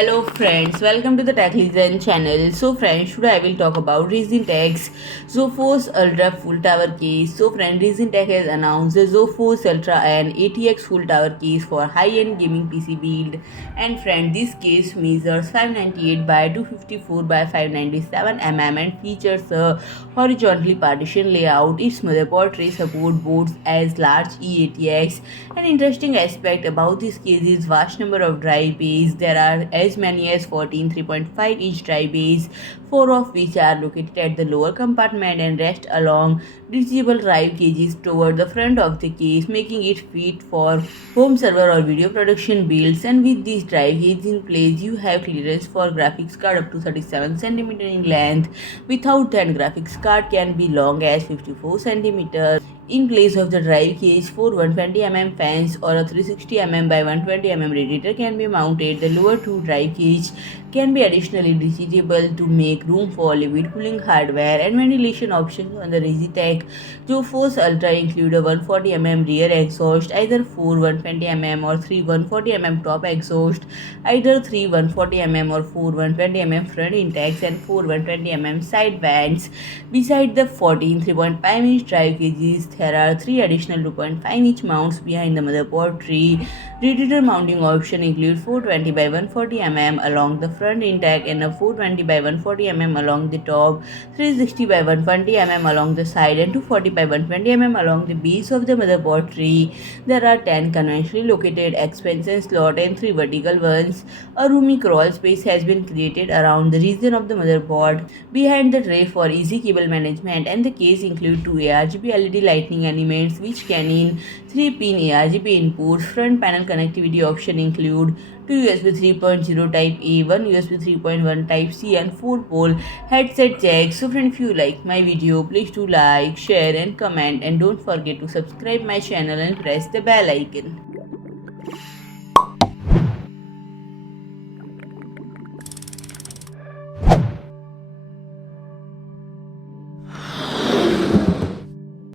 Hello friends, welcome to the Tech Listen channel. So friends, today I will talk about Raijintek ZOFOS Ultra full tower case. So friends, Raijintek has announced the ZOFOS Ultra and ATX full tower case for high-end gaming PC build. And friend, this case measures 598 by 254 by 597 mm and features a horizontally partitioned layout. Its motherboard tray support boards as large E-ATX. An interesting aspect about this case is vast number of drive bays. There are as many as 14 3.5-inch drive bays, 4 of which are located at the lower compartment and rest along detachable drive cages toward the front of the case, making it fit for home server or video production builds. And with these drive cages in place, you have clearance for graphics card up to 37 cm in length. Without that, graphics card can be long as 54 cm. In place of the drive case, 4 120mm fans or a 360mm by 120mm radiator can be mounted. The lower two drive cage can be additionally detachable to make room for liquid cooling hardware. And ventilation options on the Raijintek ZOFOS Ultra include a 140mm rear exhaust, either 4 120mm or 3 140mm top exhaust, either 3 140mm or 4 120mm front intakes, and 4 120mm side vents. Beside the 14 3.5-inch drive cages, there are 3 additional 2.5-inch mounts behind the motherboard tray. Radiator mounting option include 420 by 140mm along the front intake and a 420 by 140mm along the top, 360 by 120mm along the side, and 240 by 120mm along the base of the motherboard tray. There are 10 conventionally located expansion slots and 3 vertical ones. A roomy crawl space has been created around the region of the motherboard behind the tray for easy cable management, and the case include 2 ARGB LED lighting elements which can in 3-pin ARGB inputs. Front panel connectivity option include 2 USB 3.0 Type A, 1 USB 3.1 Type C, and 4-pole headset jack. So friend, if you like my video, please do like, share and comment, and don't forget to subscribe my channel and press the bell icon.